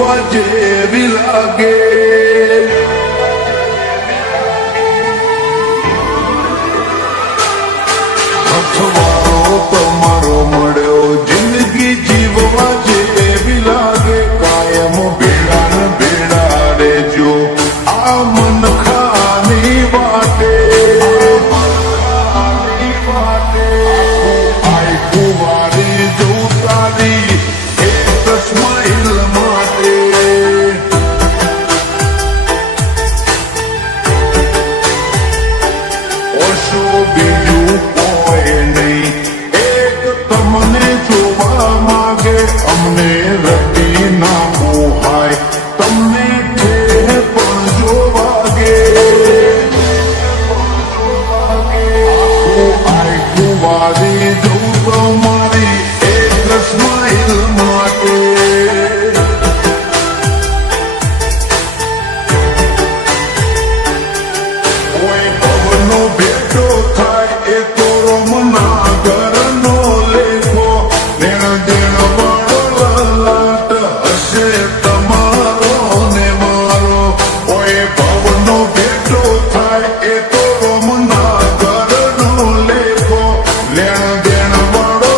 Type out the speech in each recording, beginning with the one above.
જીવવા જેવી લાગે. અથવારો તમારો મળ્યો જિંદગી જીવવા જેવી લાગે. કાયમ ભેડા ને ભેડા રેજો આ મન ખાની વાટે. આઈ કુવારી જવું તારી એક સ્માઈલ માટે. ઓછો બીજું કોઈ નહીં, એક તમને જોવા માગે. અમને રટી ના મોહાય, તમને ઠેર પણ જોવાગે. આઈ કુવારી જવું તમારી એક સ્માઈલ માટે. કોઈ પવનો ભેટો થાય એ તો રોમના ઘરનો લેખો. દેણ દેણ વાળો લલાટ હશે તમારો ને મારો. કોઈ પવનો ભેટો થાય એ તો રોમના ઘરનો લેખો. લેણ દેણ વાળો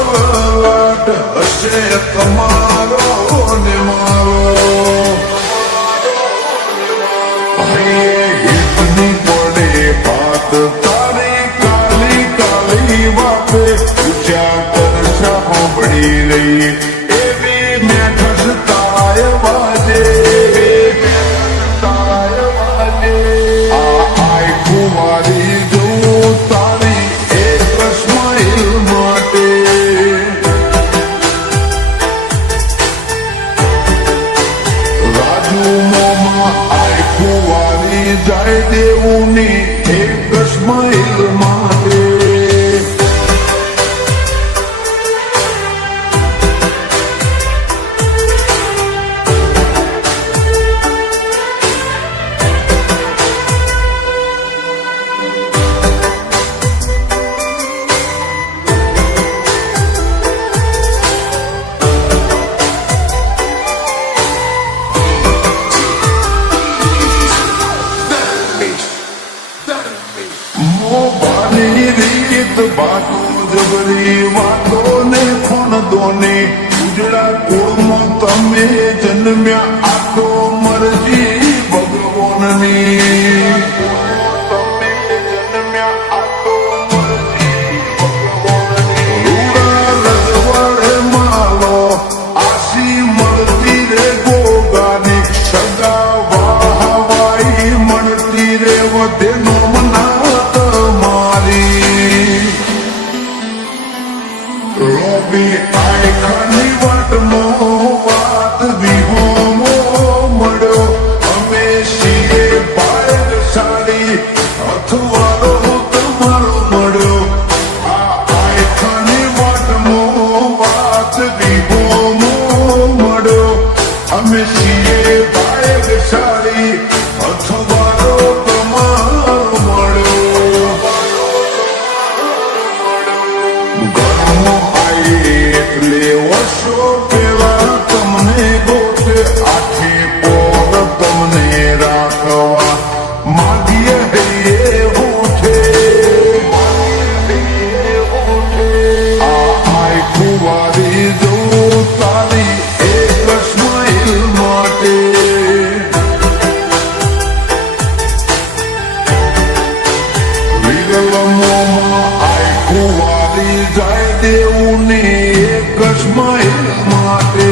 લલાટ હશે તમારો ને મારો. હિતની પડે વાત તારી કાલી કાલી વાપે. પૂછ્યા કરશા સાંભળી રહી એવી મેઠસ તાય વાજે. આઈ કુવારી જવું તારી એક સ્માઈલ માટે. રાજુ મોમાં આઈ કુવારી જાય દેવું ની એક સ્માઈલ માટે. મોબાની રીત બાતો જબરી વાતો ને ખૂન દોને. ઉજળા કુળમાં તમે જન્મ્યા આ તો મરજી ભગવાનની. તમે જન્મ્યા આ તો મરજી ભગવાનની. રૂડા રજવાડે માલો આસી મળતી રે ગોગાની. સગા વાહવાઈ મળતી રે વધે નો મના તમારી. રોબી આઈ ખાની વાટનો વાત વિહોમો મળ્યો. અમે છીએ બાયર સાડી અથવારો તમારો મળ્યો. આ આઈ ખાની વાટનો વાત વિહોમો મળ્યો. અમે છીએ બાયર સાડી અથવારો તમારો મળ્યો. ઘરમાં આઈ એટલે વર્ષો પેલા તમને ગોતે. આખે પોર તમને રાખવા માગીએ હૈયે હોઠે. આ આઈ કુવારી જવું તારી એક સ્માઈલ માટે. વિરલમોમાં આઈ કુવારી જાય દેવું ને એક સ્માઈલ માટે.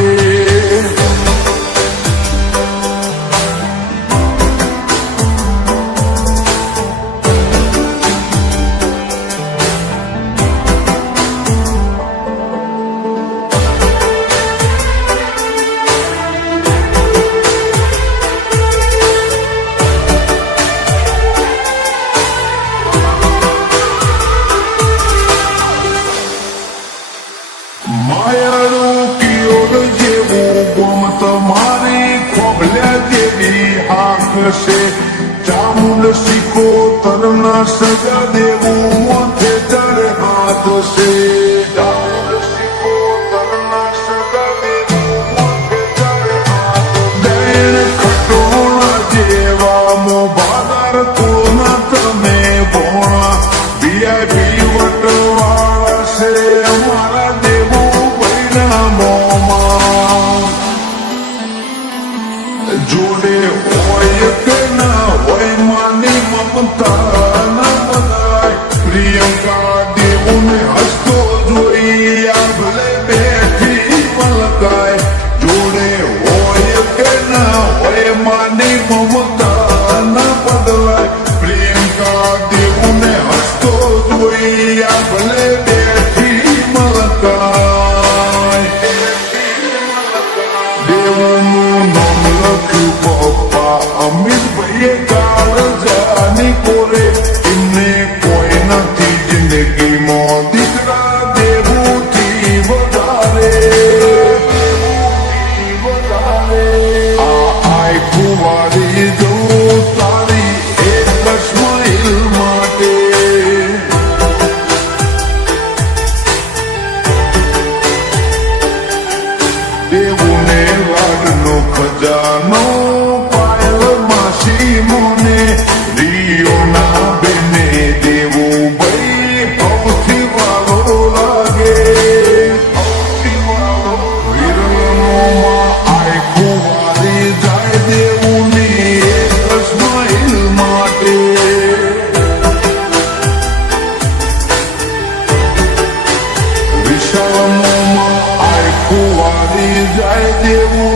માયાળું કિયોર જેવું ગોમ તમારી ખોભલ્યા જેવી આંખ છે. ચામુંડ શીખો તરના સજા દેવું મોથે ચડે હાથ છે. ચામુંડ શીખો તરના સજા દેવું મોથે ચડે હાથ છે. જોડે હોય કે ના હોય માની મમતા ના બધાય પ્રિયંકા દેવુને હસતો જોઈ આ ભલે બેઠી મલકાય જોડે હોય કે ના હોય માની મમતા ના બદલાય પ્રિયંકા દેવુને હસતો જોઈ આ ભલે બેઠી મલકાય દેવનું નામ લખ્યું પપ્પા અમિતભાઈએ કાળજાની કોરે એમને કોઈ નથી જિંદગીમાં દીકરા દેવુથી વધારે આ આય કુંવારી જો તારી એક સ્માઈલ માટે દેવુને લાડનો ખજાનો પાયલ માસી મોને રિયોના બેને દેવું ભાઈ સૌથી વાલો લાગે વિરલોમાં આય કુંવારી જાય દેવુની એક સ્માઈલ માટે વિશાળમાં આય કુંવારી જાય દેવું